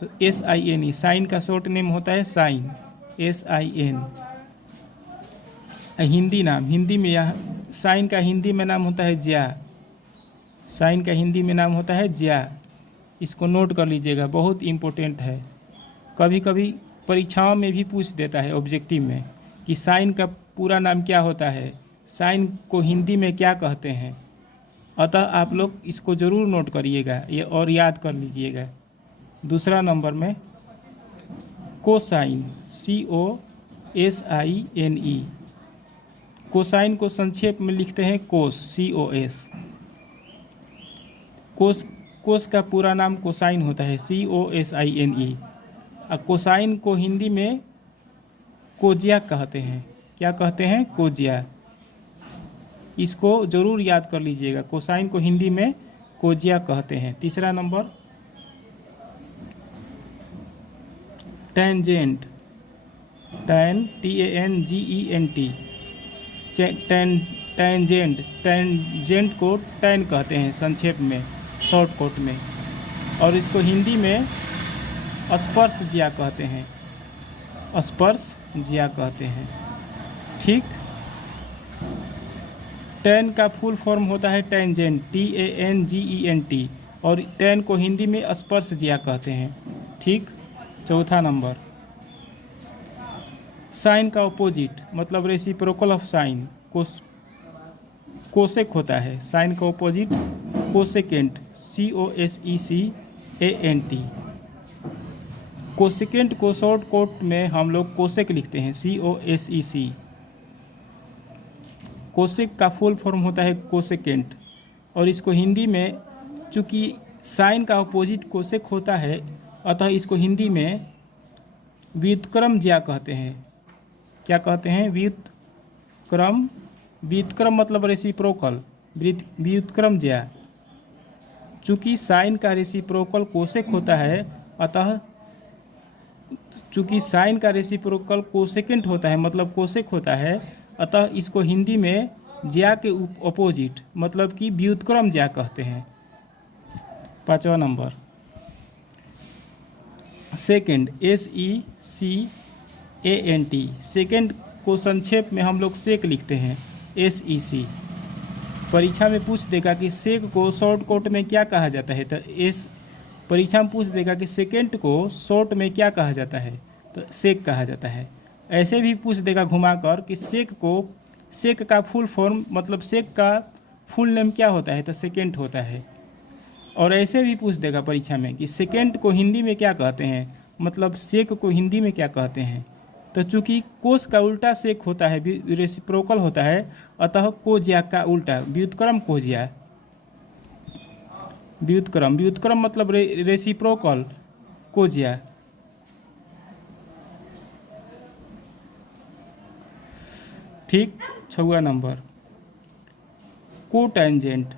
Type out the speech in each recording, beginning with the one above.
तो SIN, sign का short name होता है साइन, SIN। हिंदी नाम, हिंदी में यह साइन का हिंदी में नाम होता है ज्या, साइन का हिंदी में नाम होता है ज्या। इसको नोट कर लीजिएगा, बहुत इम्पोर्टेंट है। कभी कभी परीक्षाओं में भी पूछ देता है ऑब्जेक्टिव में कि साइन का पूरा नाम क्या होता है, साइन को हिंदी में क्या कहते हैं। अतः आप लोग इसको ज़रूर नोट करिएगा ये और याद कर लीजिएगा। दूसरा नंबर में कोसाइन, COSINE, कोसाइन को संक्षेप में लिखते हैं कोस, COS। कोस का पूरा नाम कोसाइन होता है, COSINE। और कोसाइन को हिंदी में कोजिया कहते हैं। क्या कहते हैं? कोजिया। इसको ज़रूर याद कर लीजिएगा, कोसाइन को हिंदी में कोजिया कहते हैं। तीसरा नंबर टेंजेंट, TANGENT, टेंजेंट को टैन कहते हैं संक्षेप में, शॉर्टकट में। और इसको हिंदी में स्पर्श ज्या कहते हैं, स्पर्श ज्या कहते हैं। ठीक। टैन का फुल फॉर्म होता है टेंजेंट, TANGENT, और टैन को हिंदी में स्पर्श ज्या कहते हैं। ठीक। चौथा नंबर साइन का अपोजिट, मतलब रेसिप्रोकल ऑफ साइन, कोसेक होता है। साइन का अपोजिट कोसेकेंट, COSECANT। कोसेकेंट को शॉर्ट कोट में हम लोग कोसेक लिखते हैं, COSEC। कोसेक का फुल फॉर्म होता है कोसेकेंट, और इसको हिंदी में, चूँकि साइन का अपोजिट कोसेक होता है, अतः इसको हिंदी में व्युत्क्रम ज्या कहते हैं। क्या कहते हैं? व्युत्क्रम। व्युत्क्रम मतलब रेसिप्रोकल, व्युत्क्रम ज्या। चूँकि साइन का रेसिप्रोकल कोसेक होता है, अतः चूँकि साइन का रेसिप्रोकल कोसेकेंट होता है, मतलब कोसेक होता है, अतः इसको हिंदी में ज्या के अपोजिट, मतलब कि व्युत्क्रम ज्या कहते हैं। पाँचवा नंबर सेकेंड, SECANT। सेकेंड को संक्षेप में हम लोग सेक लिखते हैं, SEC। परीक्षा में पूछ देगा कि सेक को शॉर्ट कोट में क्या कहा जाता है, तो परीक्षा में पूछ देगा कि सेकेंड को शॉर्ट में क्या कहा जाता है, तो सेक कहा जाता है। ऐसे भी पूछ देगा घुमाकर कि सेक का फुल फॉर्म, मतलब सेक का फुल नेम क्या होता है, तो सेकेंड होता है। और ऐसे भी पूछ देगा परीक्षा में कि सेकेंड को हिंदी में क्या कहते हैं, मतलब सेक को हिंदी में क्या कहते हैं। तो चूँकि कोस का उल्टा सेक होता है, रेसिप्रोकल होता है, अतः कोजिया का उल्टा व्युत्क्रम कोजिया। व्युत्क्रम मतलब रेसिप्रोकल कोजिया। ठीक। छठवां नंबर कोटेंजेंट,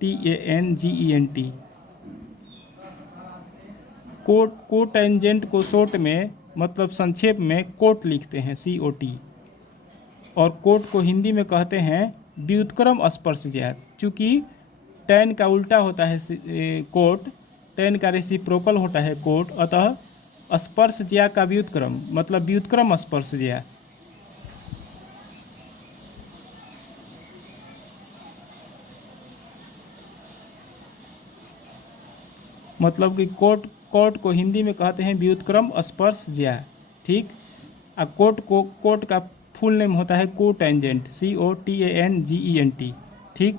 TANGENT। कोटेंजेंट को शॉर्ट में, मतलब संक्षेप में कोट लिखते हैं, COT। और कोट को हिंदी में कहते हैं व्युत्क्रम स्पर्श ज्या। चूँकि टैन का उल्टा होता है कोट, टैन का रेसिप्रोकल होता है कोट, अतः स्पर्श ज्या का व्युत्क्रम, मतलब व्युत्क्रम स्पर्श ज्या। मतलब कि कोट को हिंदी में कहते हैं व्युत्क्रम स्पर्श ज्या। ठीक। और कोट का फुल नेम होता है कोटेंजेंट, COTANGENT। ठीक।